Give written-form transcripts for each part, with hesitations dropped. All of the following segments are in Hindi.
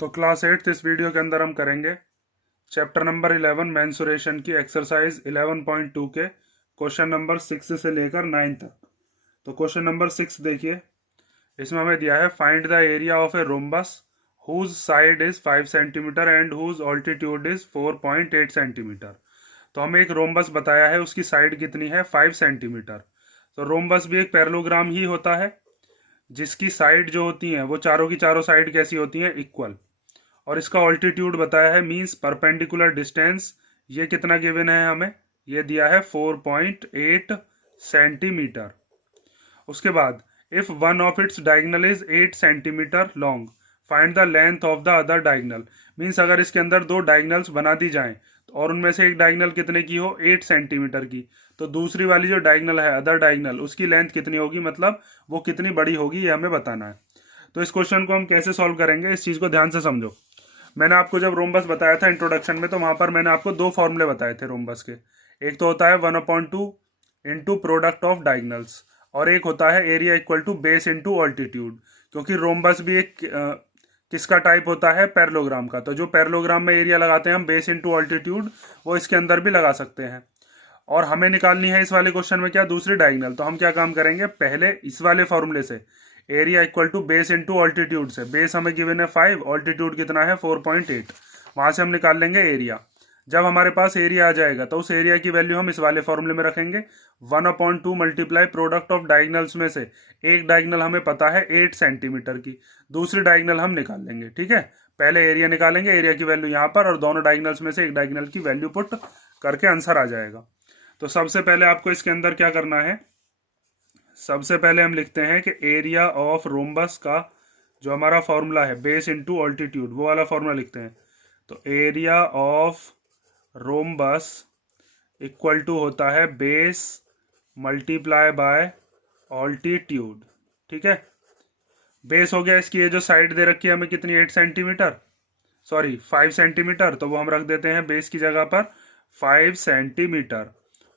तो क्लास 8 इस वीडियो के अंदर हम करेंगे चैप्टर नंबर 11 मेंसुरेशन की एक्सरसाइज 11.2 के क्वेश्चन नंबर 6 से लेकर 9 तक। तो क्वेश्चन नंबर 6 देखिए, इसमें हमें दिया है find the area of a rhombus whose side is 5 centimetre and whose altitude is 4.8 centimetre. तो हमें एक रोम्बस बताया है, उसकी साइड कितनी है 5 सेंटीमीटर। तो रोम्बस भी एक पैरेललोग्राम ही होता है जिसकी साइड जो होती हैं वो चारों की चारों साइड कैसी होती हैं, इक्वल। और इसका ऑल्टीट्यूड बताया है, मींस परपेंडिकुलर डिस्टेंस। ये कितना गिवन है हमें, ये दिया है 4.8 सेंटीमीटर। उसके बाद if one of its diagonal is 8 centimetre long find the length of the other diagonal. Means अगर इसके अंदर दो डायगनल्स बना दी जाएं और उनमें से एक डायगनल कितने की हो, 8 सेंटीमीटर की, तो दूसरी वाली जो डायगनल है अदर डायगनल, उसकी लेंथ कितनी होगी, मतलब वो कितनी बड़ी होगी, ये हमें बताना है। तो इस क्वेश्चन को हम कैसे सॉल्व करेंगे, इस चीज़ को ध्यान से समझो। मैंने आपको जब रोम्बस बताया था इंट्रोडक्शन में, तो वहां पर मैंने आपको दो फॉर्मूले बताए थे रोम्बस के। एक तो होता है 1/2 इंटू प्रोडक्ट ऑफ डायगनल्स, और एक होता है area equal to base into altitude. क्योंकि रोम्बस भी एक किसका टाइप होता है, पैरेललोग्राम का। तो जो पैरेललोग्राम में एरिया लगाते हैं हम बेस इंटू ऑल्टीट्यूड, वो इसके अंदर भी लगा सकते हैं। और हमें निकालनी है इस वाले क्वेश्चन में क्या, दूसरी डायगनल। तो हम क्या काम करेंगे, पहले इस वाले फॉर्मूले से area equal to base into altitude से, बेस हमें गिवन है 5, ऑल्टीट्यूड कितना है 4.8, वहां से हम निकाल लेंगे एरिया। जब हमारे पास एरिया आ जाएगा तो उस एरिया की वैल्यू हम इस वाले फॉर्मूले में रखेंगे। 1/2 मल्टीप्लाई प्रोडक्ट ऑफ डायगनल्स में से एक डायगनल हमें पता है 8 सेंटीमीटर की, दूसरी डायगनल हम निकाल लेंगे। ठीक है, पहले एरिया निकालेंगे, एरिया की वैल्यू यहाँ पर, और दोनों डायगनल्स में से एक डायगनल की वैल्यू पुट करके आंसर आ जाएगा। तो सबसे पहले आपको इसके अंदर क्या करना है, सबसे पहले हम लिखते हैं कि एरिया ऑफ रोम्बस का जो हमारा फॉर्मूला है बेस इंटू ऑल्टीट्यूड, वो वाला फॉर्मूला लिखते हैं। तो area of rhombus equal to होता है बेस मल्टीप्लाई बाय ऑल्टीट्यूड। ठीक है, बेस हो गया इसकी, ये जो साइड दे रखी है हमें कितनी, 8 सेंटीमीटर, सॉरी 5 सेंटीमीटर, तो वो हम रख देते हैं बेस की जगह पर 5 सेंटीमीटर।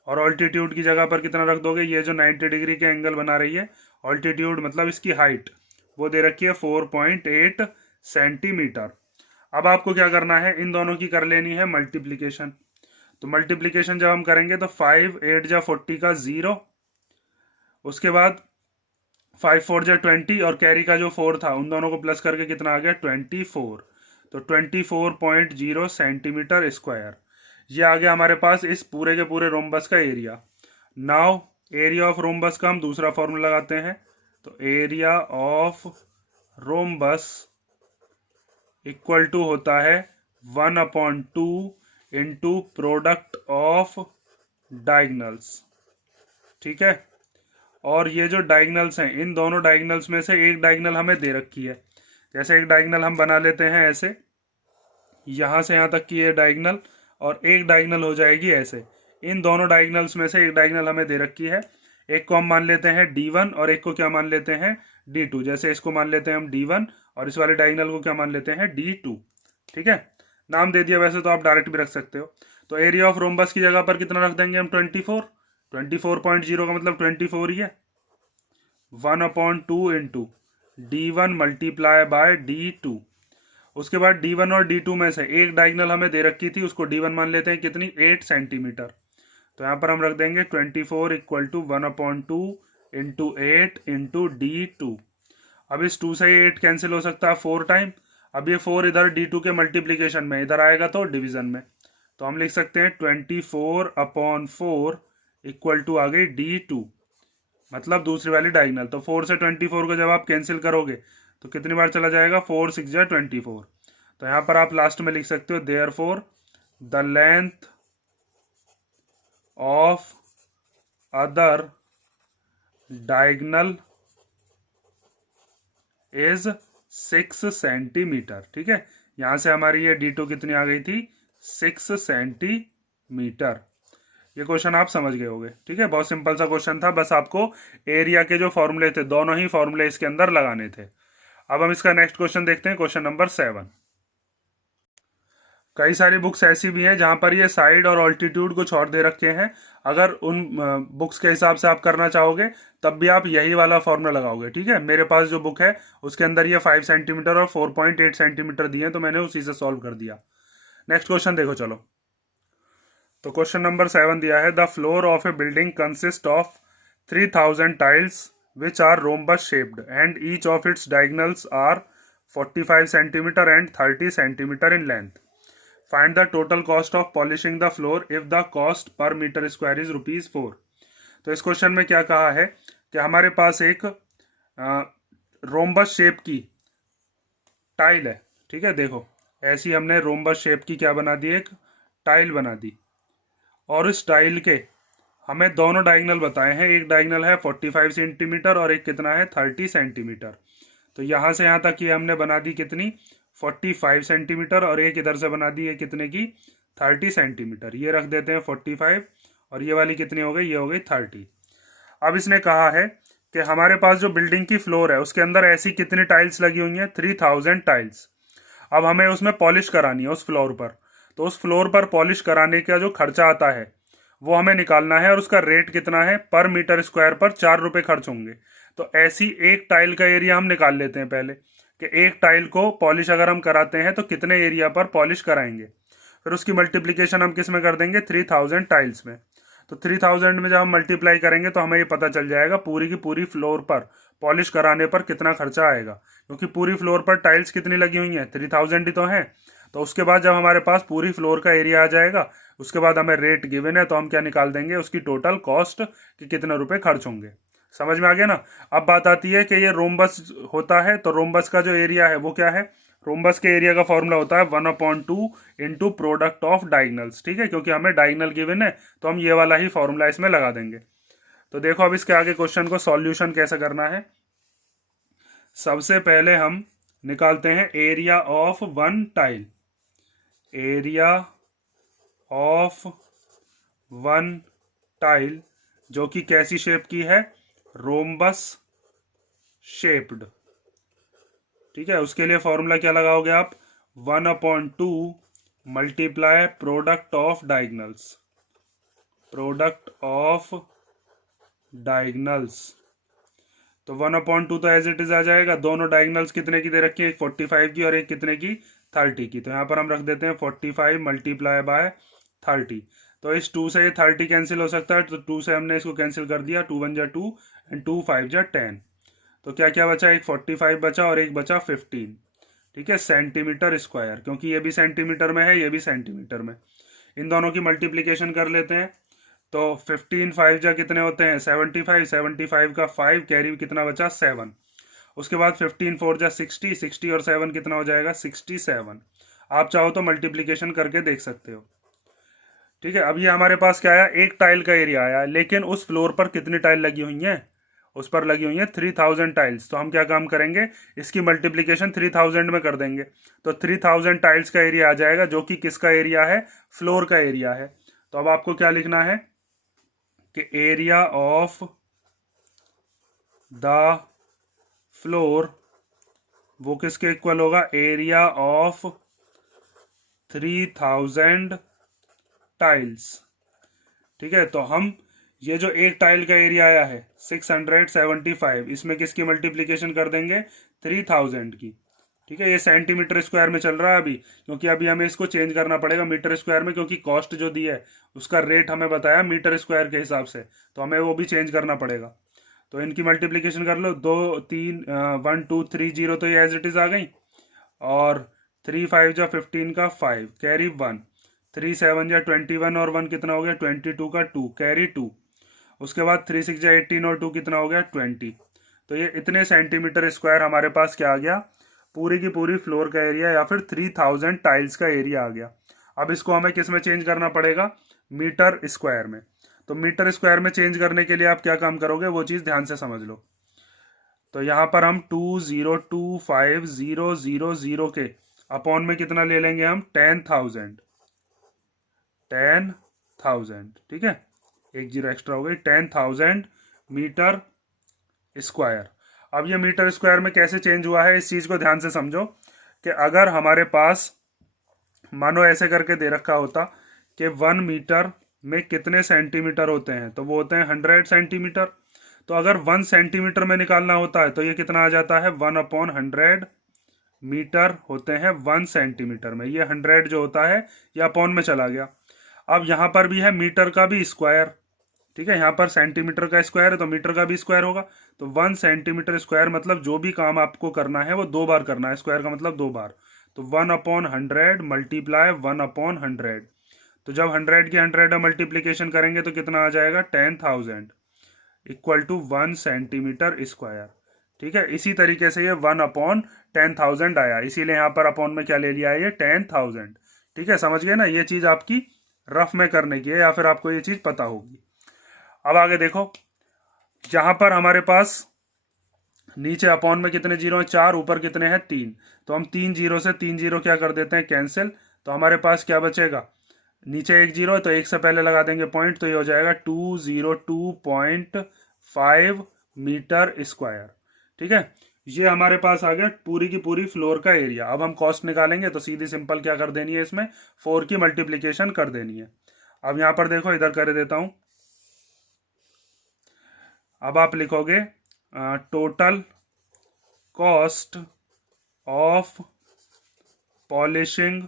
और ऑल्टीट्यूड की जगह पर कितना रख दोगे, ये जो 90 डिग्री के एंगल बना रही है, ऑल्टीट्यूड मतलब इसकी हाइट, वो दे रखी है 4.8 सेंटीमीटर। अब आपको क्या करना है, इन दोनों की कर लेनी है मल्टीप्लीकेशन। तो मल्टीप्लीकेशन जब हम करेंगे तो 5 8 जा 40 का 0, उसके बाद 5 4 जा 20, और कैरी का जो 4 था उन दोनों को प्लस करके कितना आ गया 24। तो 24.0 सेंटीमीटर स्क्वायर, ये आ गया हमारे पास इस पूरे के पूरे रोम्बस का area. Now area of rhombus का हम दूसरा फॉर्मूला लगाते हैं। तो area of rhombus equal to होता है 1/2 इंटू प्रोडक्ट ऑफ डायगनल्स। ठीक है, और ये जो डायगनल्स हैं, इन दोनों डायगनल्स में से एक डायगनल हमें दे रखी है। जैसे एक डायगनल हम बना लेते हैं ऐसे, यहाँ से यहाँ तक की ये डायगनल, और एक डायगनल हो जाएगी ऐसे। इन दोनों डायगनल्स में से एक डायगनल हमें दे रखी है, एक को हम मान लेते हैं D1 और एक को क्या मान लेते हैं D2। जैसे इसको मान लेते हैं हम D1 और इस वाले डायगनल को क्या मान लेते हैं D2। ठीक है, नाम दे दिया, वैसे तो आप डायरेक्ट भी रख सकते हो। तो एरिया ऑफ रोम्बस की जगह पर कितना रख देंगे हम 24, 24.0 का मतलब 24 ही है। 1/2 into D1 multiply by D2। उसके बाद D1 और D2 में से एक डायगनल हमें दे रखी थी, उसको D1 मान लेते हैं कितनी, 8 सेंटीमीटर। तो यहाँ पर हम रख देंगे 24 equal to 1/2 into 8 into D2। अब इस 2 से 8 कैंसिल हो सकता है 4 टाइम। अब ये 4 इधर D2 के मल्टीप्लीकेशन में, इधर आएगा तो डिवीजन में। तो हम लिख सकते हैं 24/4 इक्वल टू आ गई D2, मतलब दूसरी वाली डायगनल। तो 4 से 24 को जब आप कैंसिल करोगे तो कितनी बार चला जाएगा, 4 6 जा 24। तो यहाँ पर आप लास्ट में लिख सकते हो therefore the length of other diagonal is 6 centimetre. ठीक है, यहां से हमारी ये D2 कितनी आ गई थी, 6 सेंटीमीटर। ये क्वेश्चन आप समझ गए होंगे। ठीक है, बहुत सिंपल सा क्वेश्चन था, बस आपको एरिया के जो फॉर्मूले थे दोनों ही फॉर्मूले इसके अंदर लगाने थे। अब हम इसका नेक्स्ट क्वेश्चन देखते हैं, क्वेश्चन नंबर 7। कई सारी बुक्स ऐसी भी हैं जहां पर ये साइड और ऑल्टीट्यूड कुछ और दे रखे हैं। अगर उन बुक्स के हिसाब से आप करना चाहोगे तब भी आप यही वाला फॉर्मूला लगाओगे। ठीक है, मेरे पास जो बुक है उसके अंदर ये 5 सेंटीमीटर और 4.8 सेंटीमीटर दिए हैं, तो मैंने उसी से सॉल्व कर दिया। नेक्स्ट क्वेश्चन देखो चलो। तो क्वेश्चन नंबर 7 दिया है, the floor of a building consist of 3000 tiles which are rhombus shaped and each of its diagonals are 45 centimetre and 30 centimetre in length. Find the total cost of polishing the floor if the cost per metre square is ₹4। तो इस क्वेश्चन में क्या कहा है कि हमारे पास एक रोम्बस शेप की टाइल है। ठीक है, देखो ऐसी हमने रोम्बस शेप की क्या बना दी, एक टाइल बना दी, और इस टाइल के हमें दोनों डायगोनल बताए हैं। एक डायगोनल है 45 सेंटीमीटर और एक कितना है 30 सेंटीमीटर। तो यहाँ से यहाँ तक ये हमने बना दी कितनी, 45 सेंटीमीटर, और एक इधर से बना दी है कितने की, 30 सेंटीमीटर। ये रख देते हैं 45, और ये वाली कितनी हो गई, ये हो गई 30। अब इसने कहा है कि हमारे पास जो बिल्डिंग की फ्लोर है उसके अंदर ऐसी कितनी टाइल्स लगी हुई हैं, 3000 टाइल्स। अब हमें उसमें पॉलिश करानी है उस फ्लोर पर। तो उस फ्लोर पर पॉलिश कराने का जो खर्चा आता है वो हमें निकालना है, और उसका रेट कितना है, पर मीटर स्क्वायर पर 4 रुपये खर्च होंगे। तो ऐसी एक टाइल का एरिया हम निकाल लेते हैं पहले, कि एक टाइल को पॉलिश अगर हम कराते हैं तो कितने एरिया पर पॉलिश कराएंगे। फिर उसकी मल्टीप्लिकेशन हम किस में कर देंगे, 3000 टाइल्स में। तो 3000 में जब हम मल्टीप्लाई करेंगे तो हमें ये पता चल जाएगा पूरी की पूरी फ्लोर पर पॉलिश कराने पर कितना खर्चा आएगा, क्योंकि पूरी फ्लोर पर टाइल्स कितनी लगी हुई हैं, 3000 ही तो हैं। तो उसके बाद जब हमारे पास पूरी फ्लोर का एरिया आ जाएगा, उसके बाद हमें रेट गिवन है, तो हम क्या निकाल देंगे, उसकी टोटल कॉस्ट कि कितने रुपए खर्च होंगे। समझ में आ गया ना। अब बात आती है कि ये रोम्बस होता है, तो रोम्बस का जो एरिया है वो क्या है, रोम्बस के एरिया का फॉर्मूला होता है 1/2 इंटू प्रोडक्ट ऑफ डायगनल्स। ठीक है, क्योंकि हमें डायगनल गिवन है तो हम ये वाला ही फॉर्मूला इसमें लगा देंगे। तो देखो अब इसके आगे क्वेश्चन को सॉल्यूशन कैसे करना है। सबसे पहले हम निकालते हैं area of one tile. Area of one tile जो कि कैसी शेप की है, रोम्बस शेप्ड। ठीक है, उसके लिए फॉर्मूला क्या लगाओगे आप, 1/2 multiply product of diagonals. Product of diagonals, तो 1/2 तो एज इट इज आ जाएगा। दोनों डायगनल्स कितने की दे रखी है, एक 45 की और एक कितने की, 30 की। तो यहाँ पर हम रख देते हैं 45 मल्टीप्लाई बाय 30। तो इस 2 से ये 30 कैंसिल हो सकता है, तो 2 से हमने इसको कैंसिल कर दिया, 2 1 जा 2 एंड 2 5 जा 10। तो क्या क्या बचा, एक 45 बचा और एक बचा 15। ठीक है, सेंटीमीटर स्क्वायर, क्योंकि ये भी सेंटीमीटर में है, ये भी सेंटीमीटर में। इन दोनों की मल्टीप्लीकेशन कर लेते हैं। तो 15 5 जा कितने होते हैं, 75, 75 का 5 कैरी कितना बचा, 7। उसके बाद 15 4 जा 60, 60 और 7 कितना हो जाएगा, 67। आप चाहो तो मल्टीप्लीकेशन करके देख सकते हो। ठीक है, अब ये हमारे पास क्या आया, एक टाइल का एरिया आया, लेकिन उस फ्लोर पर कितनी टाइल लगी हुई हैं, उस पर लगी हुई है 3000 टाइल्स। तो हम क्या काम करेंगे, इसकी मल्टीप्लिकेशन 3000 में कर देंगे। तो 3000 टाइल्स का एरिया आ जाएगा, जो कि किसका एरिया है, फ्लोर का एरिया है। तो अब आपको क्या लिखना है कि एरिया ऑफ द फ्लोर वो किसके इक्वल होगा, एरिया ऑफ 3000 टाइल्स। ठीक है, तो हम ये जो एक टाइल का एरिया आया है 675, इसमें किसकी मल्टीप्लिकेशन कर देंगे, 3000 की। ठीक है, ये सेंटीमीटर स्क्वायर में चल रहा है अभी, क्योंकि अभी हमें इसको चेंज करना पड़ेगा मीटर स्क्वायर में, क्योंकि कॉस्ट जो दी है उसका रेट हमें बताया मीटर स्क्वायर के हिसाब से, तो हमें वो भी चेंज करना पड़ेगा। तो इनकी मल्टीप्लिकेशन कर लो, 2 3 1 2 3 0, तो ये एज इट इज आ गई। और 3 5 जा 15 का 5 कैरी 1, 3 7 जा 21 और 1 कितना हो गया, 22 का 2 कैरी 2। उसके बाद 3 6 जा 18 और 2 कितना हो गया, 20। तो ये इतने सेंटीमीटर स्क्वायर हमारे पास क्या आ गया, पूरी की पूरी फ्लोर का एरिया, या फिर 3000 टाइल्स का एरिया आ गया। अब इसको हमें किस में चेंज करना पड़ेगा, मीटर स्क्वायर में। तो मीटर स्क्वायर में चेंज करने के लिए आप क्या काम करोगे, वो चीज़ ध्यान से समझ लो। तो यहाँ पर हम 202500 के अपॉन में कितना ले लेंगे हम, 10,000। ठीक है, एक जीरो एक्स्ट्रा हो गई, 10,000 मीटर स्क्वायर। अब ये मीटर स्क्वायर में कैसे चेंज हुआ है, इस चीज़ को ध्यान से समझो कि अगर हमारे पास मानो ऐसे करके दे रखा होता कि 1 मीटर में कितने सेंटीमीटर होते हैं, तो वो होते हैं 100 सेंटीमीटर। तो अगर 1 सेंटीमीटर में निकालना होता है तो ये कितना आ जाता है, 1/100 मीटर होते हैं 1 सेंटीमीटर में। ये 100 जो होता है ये अपॉन में चला गया। अब यहाँ पर भी है मीटर का भी स्क्वायर, ठीक है, यहाँ पर सेंटीमीटर का स्क्वायर है तो मीटर का भी स्क्वायर होगा। तो 1 सेंटीमीटर स्क्वायर मतलब जो भी काम आपको करना है वो 2 बार करना है, स्क्वायर का मतलब 2 बार। तो 1/100 मल्टीप्लाई 1/100। तो जब 100 की 100 मल्टीप्लीकेशन करेंगे तो कितना आ जाएगा, 10,000 इक्वल टू 1 सेंटीमीटर स्क्वायर। ठीक है, इसी तरीके से ये 1/10,000 आया, इसीलिए यहाँ पर अपॉन में क्या ले लिया है, ये 10,000। ठीक है, समझ गए ना, ये चीज़ आपकी रफ में करने की है या फिर आपको ये चीज़ पता होगी। अब आगे देखो, जहां पर हमारे पास नीचे अपॉन में कितने जीरो हैं, 4, ऊपर कितने हैं, 3। तो हम 3 जीरो से 3 जीरो क्या कर देते हैं, कैंसिल। तो हमारे पास क्या बचेगा, नीचे 1 जीरो है तो 1 से पहले लगा देंगे पॉइंट, तो ये हो जाएगा 202.5 मीटर स्क्वायर। ठीक है, ये हमारे पास आ गया पूरी की पूरी फ्लोर का एरिया। अब हम कॉस्ट निकालेंगे तो सीधी सिंपल क्या कर देनी है, इसमें 4 की मल्टीप्लीकेशन कर देनी है। अब यहां पर देखो, इधर कर देता हूं। अब आप लिखोगे total cost of polishing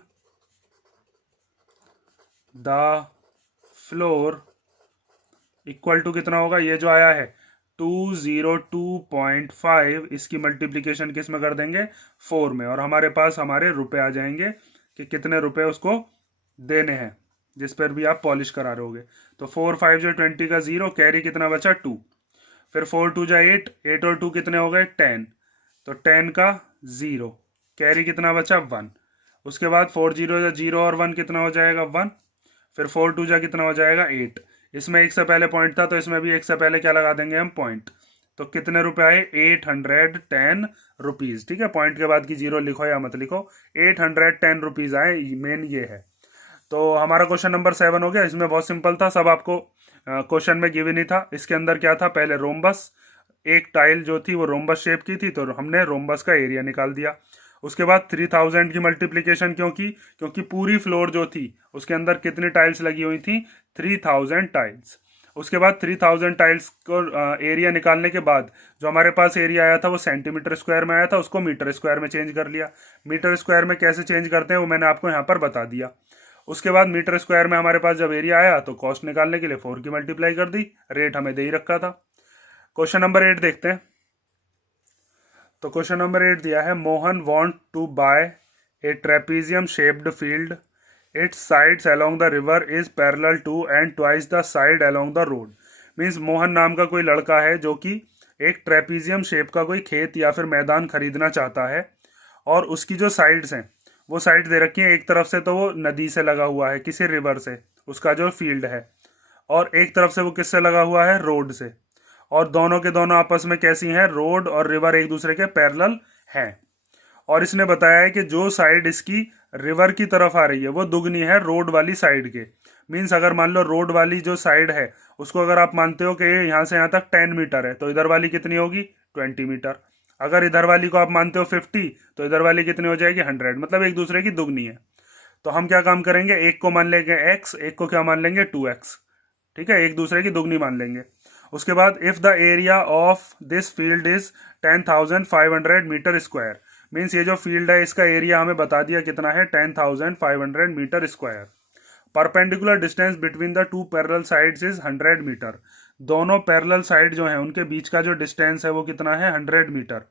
the floor equal to कितना होगा, ये जो आया है 202.5, इसकी मल्टीप्लीकेशन किस में कर देंगे, 4 में, और हमारे पास हमारे रुपए आ जाएंगे कि कितने रुपए उसको देने हैं जिस पर भी आप पॉलिश करा रहे होगे। तो 4 5 जो 20 का 0, कैरी कितना बचा 2, फिर 4 2 जा 8, 8 और 2 कितने हो गए 10, तो 10 का 0, कैरी कितना बचा 1। उसके बाद 4 0 जा 0 और 1 कितना हो जाएगा 1, फिर 4 2 जा कितना हो जाएगा 8। इसमें 1 से पहले पॉइंट था तो इसमें भी 1 से पहले क्या लगा देंगे हम, पॉइंट। तो कितने रुपए आए, 810 रुपीज। ठीक है, पॉइंट के बाद की 0 लिखो या मत लिखो, 810 रुपीज आए, मेन ये है। तो हमारा क्वेश्चन नंबर 7 हो गया। इसमें बहुत सिंपल था, सब आपको क्वेश्चन में गिवन ही था। इसके अंदर क्या था, पहले रोम्बस, एक टाइल जो थी वो रोम्बस शेप की थी तो हमने रोम्बस का एरिया निकाल दिया। उसके बाद 3000 की मल्टीप्लीकेशन क्यों की, क्योंकि पूरी फ्लोर जो थी उसके अंदर कितनी टाइल्स लगी हुई थी, 3000 टाइल्स। उसके बाद 3000 टाइल्स को एरिया निकालने के बाद जो हमारे पास एरिया आया था वो सेंटीमीटर स्क्वायर में आया था, उसको मीटर स्क्वायर में चेंज कर लिया। मीटर स्क्वायर में कैसे चेंज करते हैं वो मैंने आपको यहाँ पर बता दिया। उसके बाद मीटर स्क्वायर में हमारे पास जब एरिया आया तो कॉस्ट निकालने के लिए 4 की मल्टीप्लाई कर दी, रेट हमें दे ही रखा था। क्वेश्चन नंबर 8 देखते हैं। तो क्वेश्चन नंबर 8 दिया है, Mohan want to buy a trapezium shaped field, its sides along the river is parallel to and twice the side along the road. Means Mohan नाम का कोई लड़का है जो कि एक ट्रेपीजियम शेप का कोई खेत या फिर मैदान खरीदना चाहता है, और उसकी जो साइड्स हैं वो साइड दे रखी है, एक तरफ से तो वो नदी से लगा हुआ है, किसी रिवर से, उसका जो फील्ड है, और एक तरफ से वो किससे लगा हुआ है, रोड से। और दोनों के दोनों आपस में कैसी हैं, रोड और रिवर एक दूसरे के पैरेलल हैं। और इसने बताया है कि जो साइड इसकी रिवर की तरफ आ रही है वो दुगनी है रोड वाली साइड के। मीन्स अगर मान लो रोड वाली जो साइड है उसको अगर आप मानते हो कि यहाँ से यहाँ तक 10 मीटर है तो इधर वाली कितनी होगी, 20 मीटर। अगर इधर वाली को आप मानते हो 50 तो इधर वाली कितनी हो जाएगी, 100। मतलब एक दूसरे की दुगनी है। तो हम क्या काम करेंगे, एक को मान लेंगे x, एक को क्या मान लेंगे 2x। ठीक है, एक दूसरे की दुगनी मान लेंगे। उसके बाद if the area of this field is 10,500 metre square, means ये जो फील्ड है इसका एरिया हमें बता दिया कितना है, 10,500 metre square. Perpendicular distance between the two parallel sides is 100 metre. दोनों पैरेलल साइड जो है उनके बीच का जो डिस्टेंस है वो कितना है, 100 मीटर।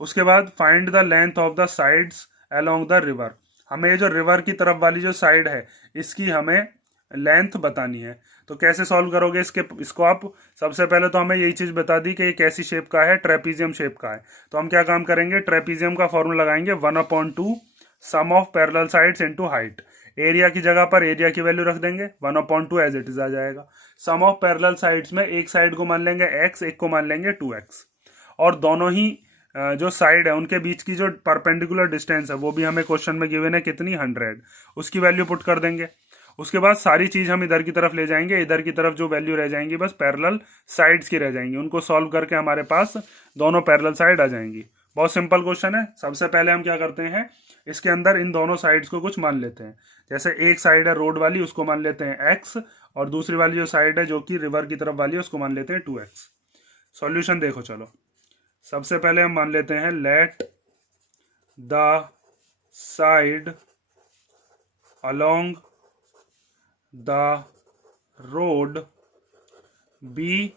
उसके बाद find the length of the sides along the river. हमें ये जो रिवर की तरफ वाली जो साइड है इसकी हमें लेंथ बतानी है। तो कैसे सॉल्व करोगे इसको आप, सबसे पहले तो हमें यही चीज़ बता दी कि ये कैसी शेप का है, ट्रेपीजियम शेप का है। तो हम क्या काम करेंगे, ट्रेपीजियम का फॉर्मूला लगाएंगे 1/2 sum of parallel sides into height. Area की जगह पर एरिया की वैल्यू रख देंगे, 1/2 एज इट इज आ जाएगा। सम ऑफ पैरेलल साइड्स में एक साइड को मान लेंगे x, एक को मान लेंगे 2x, और दोनों ही जो साइड है उनके बीच की जो परपेंडिकुलर डिस्टेंस है वो भी हमें क्वेश्चन में गिवन है कितनी, 100। उसकी वैल्यू पुट कर देंगे। उसके बाद सारी चीज़ हम इधर की तरफ ले जाएंगे, इधर की तरफ जो वैल्यू रह जाएंगी बस पैरेलल साइड्स की रह जाएंगी, उनको सॉल्व करके हमारे पास दोनों पैरेलल साइड आ जाएंगी। बहुत सिंपल क्वेश्चन है। सबसे पहले हम क्या करते हैं, इसके अंदर इन दोनों साइड्स को कुछ मान लेते हैं। जैसे एक साइड है रोड वाली, उसको मान लेते हैं x, और दूसरी वाली जो साइड है जो कि रिवर की तरफ वाली है उसको मान लेते हैं 2x। सॉल्यूशन देखो, चलो सबसे पहले हम मान लेते हैं let the side along the road be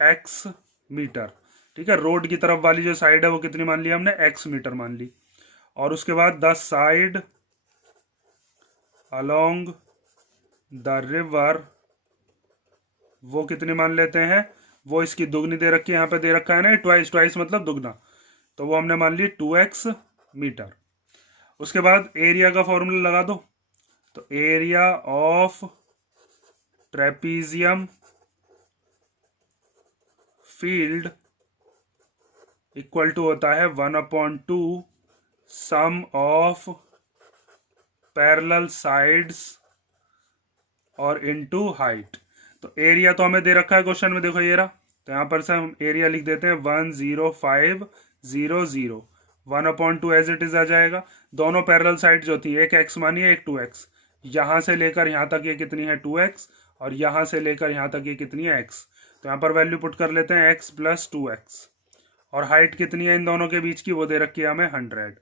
x metre. ठीक है, रोड की तरफ वाली जो साइड है वो कितनी मान ली हमने, x मीटर मान ली। और उसके बाद the side along the river वो कितनी मान लेते हैं, वो इसकी दुगनी दे रखी है, यहाँ पे दे रखा है ना ट्वाइस, ट्वाइस मतलब दुगना, तो वो हमने मान ली 2x मीटर। उसके बाद एरिया का फॉर्मूला लगा दो, तो area of trapezium field equal to होता है 1/2 सम ऑफ पैरेलल साइड्स और इनटू हाइट। तो एरिया तो हमें दे रखा है क्वेश्चन में, देखो ये रहा, तो यहाँ पर से हम एरिया लिख देते हैं 10500, 1/2 एज इट इज आ जाएगा। दोनों पैरेलल साइड जो थी, एक x मानी है एक 2x, यहाँ से लेकर यहाँ तक ये कितनी है 2x, और यहाँ से लेकर यहाँ तक ये कितनी है x। तो यहाँ पर वैल्यू पुट कर लेते हैं x + 2x, और हाइट कितनी है इन दोनों के बीच की, वो दे रखी है हमें 100।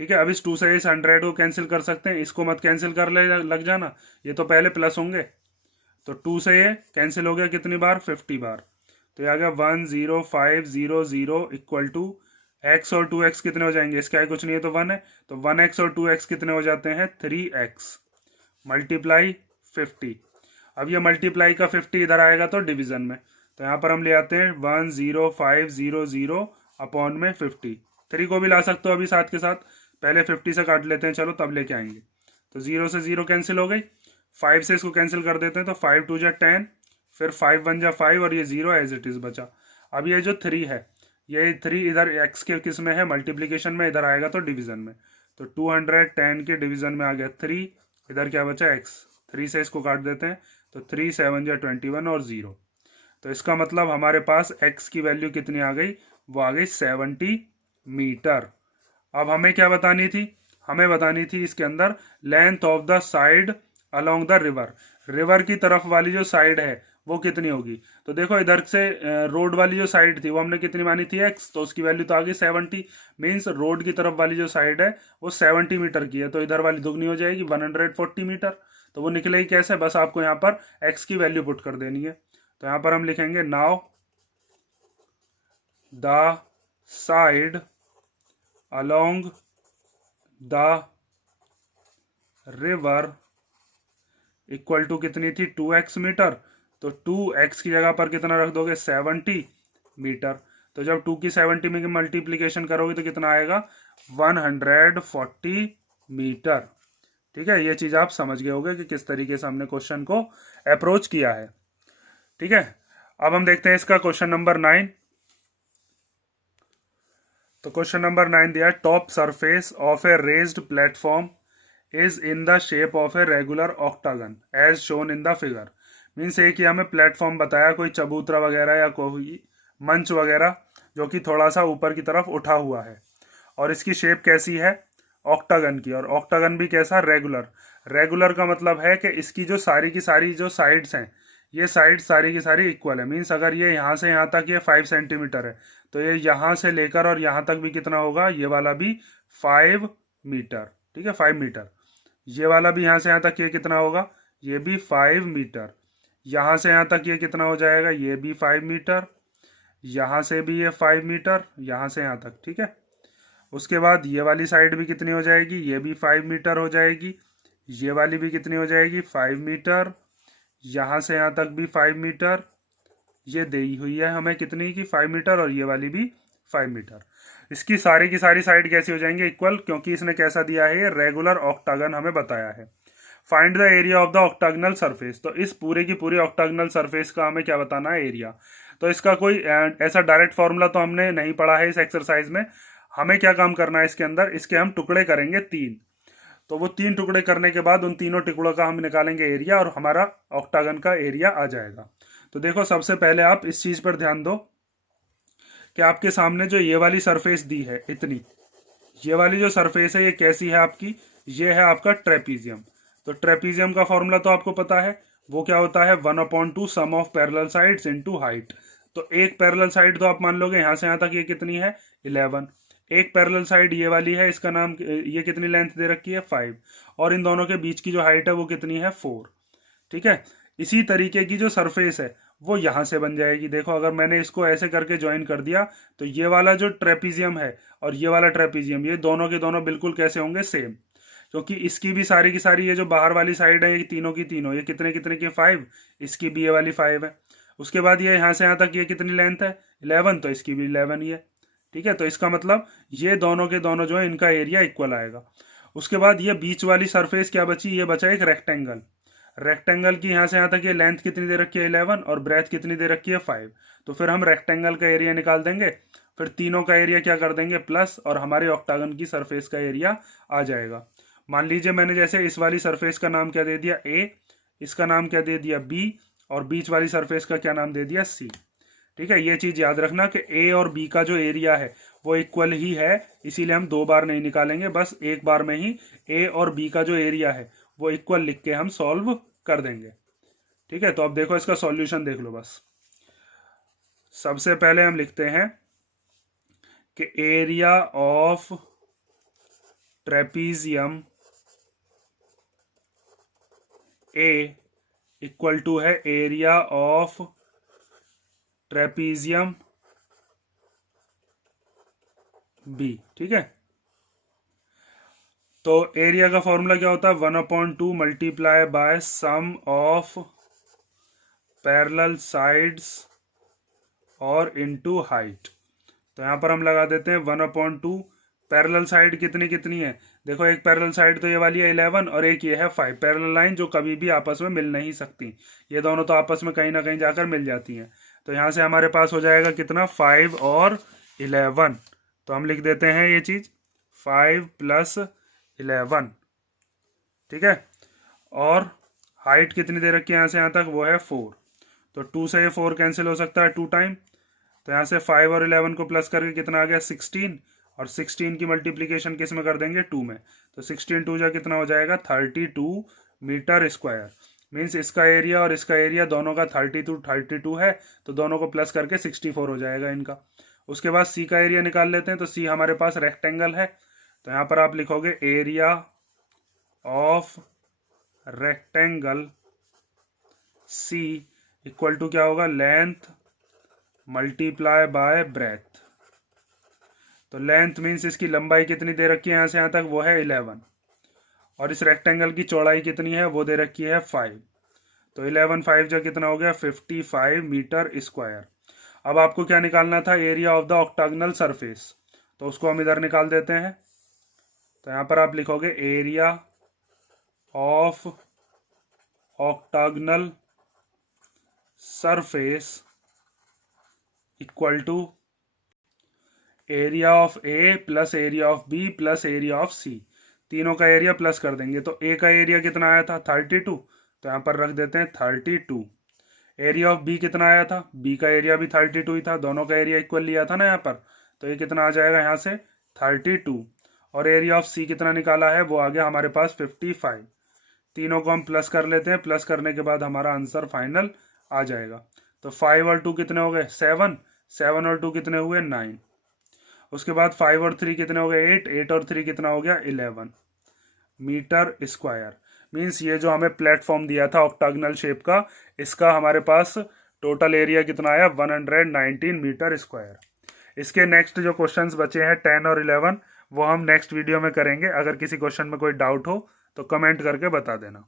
ठीक है, अब इस 2 से इस 100 को कैंसिल कर सकते हैं, इसको मत कैंसिल कर ले लग जाना, ये तो पहले प्लस होंगे, तो 2 से ये कैंसिल हो गया कितनी बार, 50 बार। तो ये आ गया 10500 इक्वल टू x और 2x कितने हो जाएंगे, इसका है कुछ नहीं है तो 1 है, तो 1x और 2x कितने हो जाते हैं 3x मल्टीप्लाई 50। अब ये मल्टीप्लाई का 50 इधर आएगा तो डिवीजन में, तो यहाँ पर हम ले आते हैं 10500 अपॉन में 50। 3 को भी ला सकते हो अभी साथ के साथ, पहले 50 से काट लेते हैं, चलो तब लेके आएंगे। तो 0 से 0 कैंसिल हो गई, 5 से इसको कैंसिल कर देते हैं, तो 5 2 जा 10, फिर 5 1 जा 5, और ये 0 एज इट इज बचा। अब ये जो 3 है, ये 3 इधर x के किस में है, मल्टीप्लीकेशन में, इधर आएगा तो डिवीजन में, तो 210 के डिवीजन में आ गया 3, इधर क्या बचा x, 3 से इसको काट देते हैं, तो 3 7 जा 21 और 0। तो इसका मतलब हमारे पास x की वैल्यू कितनी आ गई, वो आ गई 70 मीटर। अब हमें क्या बतानी थी, हमें बतानी थी इसके अंदर length of the side along the river, river की तरफ वाली जो साइड है वो कितनी होगी। तो देखो इधर से रोड वाली जो साइड थी वो हमने कितनी मानी थी x, तो उसकी वैल्यू तो आ गई 70, मीन्स रोड की तरफ वाली जो साइड है वो 70 मीटर की है, तो इधर वाली दुगनी हो जाएगी 140 मीटर। तो वो निकलेगी कैसे, बस आपको यहाँ पर x की वैल्यू पुट कर देनी है। तो यहाँ पर हम लिखेंगे now the side along the river equal to कितनी थी 2x मीटर, तो 2x की जगह पर कितना रख दोगे 70 मीटर। तो जब 2 की 70 में मल्टीप्लीकेशन करोगे तो कितना आएगा 140 मीटर। ठीक है, ये चीज़ आप समझ गए होगे कि किस तरीके से हमने क्वेश्चन को अप्रोच किया है। ठीक है, अब हम देखते हैं इसका क्वेश्चन नंबर 9। तो क्वेश्चन नंबर 9 दिया, top surface of a raised platform is in the shape of a regular octagon as shown in the figure. Means एक ही हमें प्लेटफॉर्म बताया, कोई चबूतरा वगैरह या कोई मंच वगैरह जो कि थोड़ा सा ऊपर की तरफ उठा हुआ है, और इसकी शेप कैसी है ऑक्टागन की, और ऑक्टागन भी कैसा रेगुलर। रेगुलर का मतलब है कि इसकी जो सारी की सारी जो साइड्स हैं, ये साइड सारी की सारी इक्वल है। मीन्स अगर ये यहाँ से यहाँ तक ये 5 सेंटीमीटर है, तो ये यहाँ से लेकर और यहाँ तक भी कितना होगा, ये वाला भी 5 मीटर। ठीक है, 5 मीटर। ये वाला भी यहाँ से यहाँ तक ये कितना होगा, ये भी 5 मीटर। यहाँ से यहाँ तक ये कितना हो जाएगा, ये भी 5 मीटर। यहाँ से भी ये 5 मीटर, यहाँ से यहाँ तक। ठीक है, उसके बाद ये वाली साइड भी कितनी हो जाएगी, ये भी 5 मीटर हो जाएगी। ये वाली भी कितनी हो जाएगी 5 मीटर। यहाँ से यहाँ तक भी 5 मीटर। ये दी हुई है हमें कितनी की 5 मीटर, और ये वाली भी 5 मीटर। इसकी सारी की सारी साइड कैसी हो जाएंगे इक्वल, क्योंकि इसने कैसा दिया है, ये रेगुलर ऑक्टागन हमें बताया है। Find the area of the octagonal surface, तो इस पूरे की पूरी ऑक्टागनल सरफेस का हमें क्या बताना है, एरिया। तो इसका कोई ऐसा डायरेक्ट फॉर्मूला तो हमने नहीं पढ़ा है इस एक्सरसाइज में। हमें क्या काम करना है इसके अंदर, इसके हम टुकड़े करेंगे 3। तो वो 3 टुकड़े करने के बाद उन तीनों टुकड़ों का हम निकालेंगे एरिया, और हमारा ऑक्टागन का एरिया आ जाएगा। तो देखो सबसे पहले आप इस चीज पर ध्यान दो कि आपके सामने जो ये वाली सरफेस दी है इतनी, ये वाली जो सरफेस है ये कैसी है आपकी, ये है आपका ट्रेपीजियम। तो ट्रेपीजियम का फॉर्मूला तो आपको पता है, वो क्या होता है 1/2 sum of parallel sides into height. तो एक पैरेलल साइड तो आप मान लोगे यहाँ से यहाँ तक ये कितनी है 11, एक पैरेलल साइड ये वाली है, इसका नाम ये कितनी लेंथ दे रखी है 5, और इन दोनों के बीच की जो हाइट है वो कितनी है 4। ठीक है, इसी तरीके की जो सरफेस है वो यहाँ से बन जाएगी। देखो अगर मैंने इसको ऐसे करके ज्वाइन कर दिया तो ये वाला जो ट्रेपीजियम है और ये वाला ट्रेपीजियम, ये दोनों के दोनों बिल्कुल कैसे होंगे सेम, क्योंकि इसकी भी सारी की सारी ये जो बाहर वाली साइड है ये तीनों की तीनों ये कितने कितने की 5, इसकी भी ये वाली 5 है। उसके बाद ये यहाँ से यहाँ तक ये कितनी लेंथ है 11, तो इसकी भी 11 ही है। ठीक है, तो इसका मतलब ये दोनों के दोनों जो है इनका एरिया इक्वल आएगा। उसके बाद ये बीच वाली सरफेस क्या बची, ये बचा एक रेक्टेंगल। रेक्टेंगल की यहाँ से यहाँ तक ये लेंथ कितनी दे रखी है 11 और ब्रेथ कितनी दे रखी है 5। तो फिर हम रेक्टेंगल का एरिया निकाल देंगे, फिर तीनों का एरिया क्या कर देंगे प्लस, और हमारे ऑक्टागन की सरफेस का एरिया आ जाएगा। मान लीजिए मैंने जैसे इस वाली सरफेस का नाम क्या दे दिया ए, इसका नाम क्या दे दिया बी, और बीच वाली सरफेस का क्या नाम दे दिया सी। ठीक है, ये चीज याद रखना कि ए और बी का जो एरिया है वो इक्वल ही है, इसीलिए हम 2 बार नहीं निकालेंगे, बस एक बार में ही ए और बी का जो एरिया है वो इक्वल लिख के हम सॉल्व कर देंगे। ठीक है, तो अब देखो इसका सॉल्यूशन देख लो। बस सबसे पहले हम लिखते हैं कि area of trapezium A equal to है एरिया ऑफ ट्रेपीजियम बी। ठीक है, तो एरिया का फॉर्मूला क्या होता है 1/2 multiply by sum of parallel sides और इनटू हाइट। तो यहाँ पर हम लगा देते हैं 1/2, पैरेलल साइड कितनी कितनी है, देखो एक पैरेलल साइड तो ये वाली है 11 और एक ये है 5, पैरेलल लाइन जो कभी भी आपस में मिल नहीं सकती, ये दोनों तो आपस में कहीं ना कहीं जाकर मिल जाती हैं। तो यहाँ से हमारे पास हो जाएगा कितना 5 और 11, तो हम लिख देते हैं ये चीज 5 + 11। ठीक है, और हाइट कितनी दे रखी है यहाँ से यहाँ तक, वो है 4। तो 2 से ये 4 कैंसिल हो सकता है 2 टाइम, तो यहाँ से 5 और 11 को प्लस करके कितना आ गया 16, और 16 की मल्टीप्लीकेशन किस में कर देंगे 2 में, तो 16 2 जा कितना हो जाएगा 32 मीटर स्क्वायर। मीन्स इसका एरिया और इसका एरिया दोनों का 32 है, तो दोनों को प्लस करके 64 हो जाएगा इनका। उसके बाद सी का एरिया निकाल लेते हैं, तो सी हमारे पास रेक्टेंगल है, तो यहाँ पर आप लिखोगे area of rectangle C equal to क्या होगा लेंथ मल्टीप्लाई बाय ब्रेथ। तो लेंथ मीन्स इसकी लंबाई कितनी दे रखी है यहाँ से यहाँ तक, वो है 11, और इस रेक्टेंगल की चौड़ाई कितनी है वो दे रखी है 5। तो 11 5 जा कितना हो गया 55 मीटर स्क्वायर। अब आपको क्या निकालना था area of the octagonal surface, तो उसको हम इधर निकाल देते हैं। तो यहाँ पर आप लिखोगे area of octagonal surface equal to area of A plus area of B plus area of C, तीनों का एरिया प्लस कर देंगे। तो ए का एरिया कितना आया था 32, तो यहाँ पर रख देते हैं 32। एरिया ऑफ बी कितना आया था, बी का एरिया भी 32 ही था, दोनों का एरिया इक्वल लिया था ना यहाँ पर, तो ये कितना आ जाएगा यहाँ से 32। और एरिया ऑफ सी कितना निकाला है, वो आ गया हमारे पास 55। तीनों को हम प्लस कर लेते हैं, प्लस करने के बाद हमारा आंसर फाइनल आ जाएगा। तो 5 और 2 कितने हो गए 7, 7 और 2 कितने हुए 9। उसके बाद 5 और 3 कितने हो गए 8, 8 और 3 कितना हो गया 11 मीटर स्क्वायर। मीन्स ये जो हमें प्लेटफॉर्म दिया था ऑक्टागनल शेप का, इसका हमारे पास टोटल एरिया कितना आया 119 मीटर स्क्वायर। इसके नेक्स्ट जो क्वेश्चंस बचे हैं 10 और 11 वो हम नेक्स्ट वीडियो में करेंगे। अगर किसी क्वेश्चन में कोई डाउट हो तो कमेंट करके बता देना।